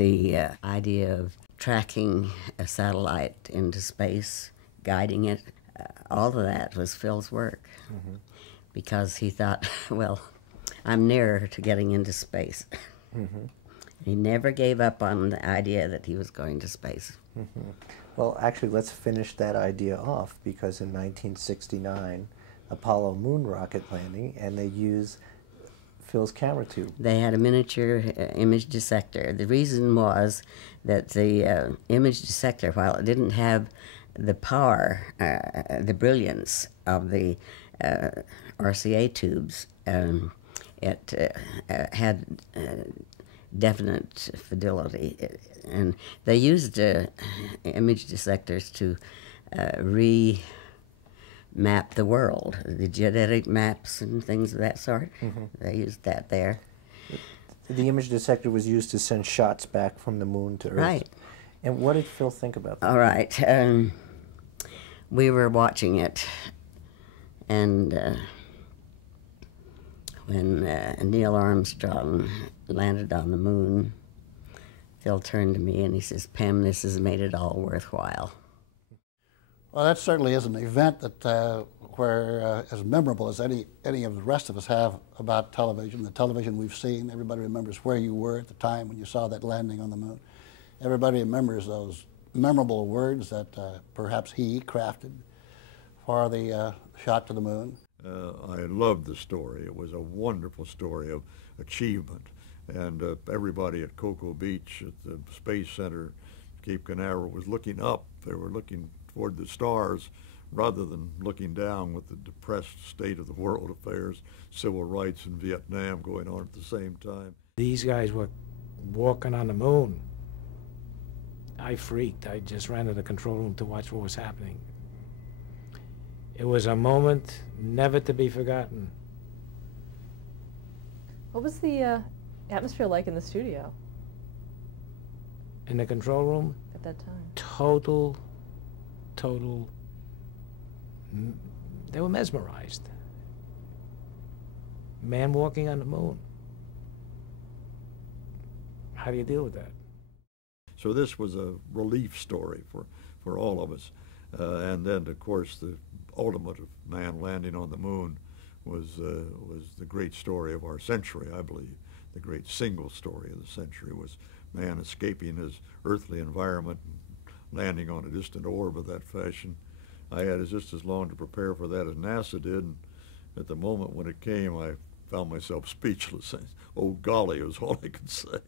The idea of tracking a satellite into space, guiding it, all of that was Phil's work. Because he thought, well, I'm nearer to getting into space. He never gave up on the idea that he was going to space. Well, actually, let's finish that idea off, because in 1969, Apollo moon rocket landing, and they use Phil's camera tube. They had a miniature image dissector. The reason was that the image dissector, while it didn't have the power, the brilliance of the RCA tubes, it had definite fidelity. And they used image dissectors to map the world, the genetic maps and things of that sort. They used that there. The image dissector was used to send shots back from the moon to Earth. Right. And what did Phil think about that? All right. We were watching it, and when Neil Armstrong landed on the moon, Phil turned to me and he says, "Pam, this has made it all worthwhile." Well, that certainly is an event that where as memorable as any of the rest of us have about television. The television we've seen, everybody remembers where you were at the time when you saw that landing on the moon. Everybody remembers those memorable words that perhaps he crafted for the shot to the moon. I loved the story. It was a wonderful story of achievement. And everybody at Cocoa Beach at the Space Center, Cape Canaveral, was looking up. They were looking toward the stars rather than looking down with the depressed state of the world affairs, civil rights in Vietnam going on at the same time. These guys were walking on the moon. I freaked. I just ran to the control room to watch what was happening. It was a moment never to be forgotten. What was the atmosphere like in the studio? In the control room? At that time? Total, they were mesmerized. Man walking on the moon. How do you deal with that? So this was a relief story for all of us. And then, of course, the ultimate of man landing on the moon was the great story of our century, I believe. The great single story of the century was man escaping his earthly environment and landing on a distant orb of that fashion. I had just as long to prepare for that as NASA did, and at the moment when it came, I found myself speechless. Oh, golly, was all I could say.